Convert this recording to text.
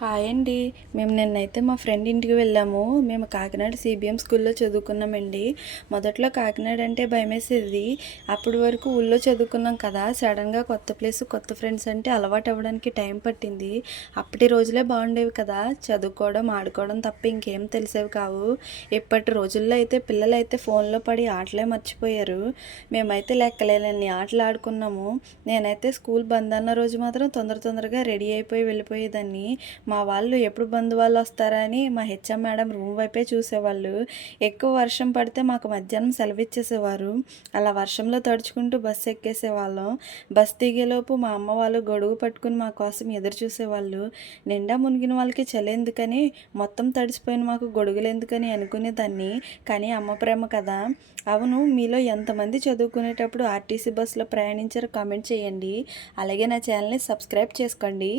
Hi అండి. మేము నిన్నైతే మా ఫ్రెండ్ ఇంటికి వెళ్ళాము. మేము కాకినాడ సిబిఎం స్కూల్లో చదువుకున్నామండి. మొదట్లో కాకినాడ అంటే భయమేసేది. అప్పటి వరకు ఊళ్ళో చదువుకున్నాం కదా, సడన్గా కొత్త ప్లేస్, కొత్త ఫ్రెండ్స్ అంటే అలవాటు అవ్వడానికి టైం పట్టింది. అప్పటి రోజులే బాగుండేవి కదా, చదువుకోవడం, ఆడుకోవడం తప్ప ఇంకేం తెలిసేవి కావు. ఇప్పటి రోజుల్లో అయితే పిల్లలైతే ఫోన్లో పడి ఆటలే మర్చిపోయారు. మేమైతే లెక్కలేనన్ని ఆటలు ఆడుకున్నాము. నేనైతే స్కూల్ బంద్ అన్న రోజు మాత్రం తొందరగా రెడీ అయిపోయి వెళ్ళిపోయేదాన్ని. మా వాళ్ళు ఎప్పుడు బంధు వాళ్ళు వస్తారా అని మా హెచ్ఎం మేడం రూమ్ వైపే చూసేవాళ్ళు. ఎక్కువ వర్షం పడితే మాకు మధ్యాహ్నం సెలవు ఇచ్చేసేవారు. అలా వర్షంలో తడుచుకుంటూ బస్సు ఎక్కేసేవాళ్ళం. బస్ దిగేలోపు మా అమ్మ వాళ్ళు గొడుగు పట్టుకుని మా కోసం ఎదురు చూసేవాళ్ళు. నిండా మునిగిన వాళ్ళకి చలి ఎందుకని, మొత్తం తడిసిపోయిన మాకు గొడుగులు ఎందుకని అనుకునేదాన్ని. కానీ అమ్మ ప్రేమ కదా. అవును, మీలో ఎంతమంది చదువుకునేటప్పుడు ఆర్టీసీ బస్సులో ప్రయాణించారో కామెంట్ చేయండి. అలాగే నా ఛానల్ని సబ్స్క్రైబ్ చేసుకోండి.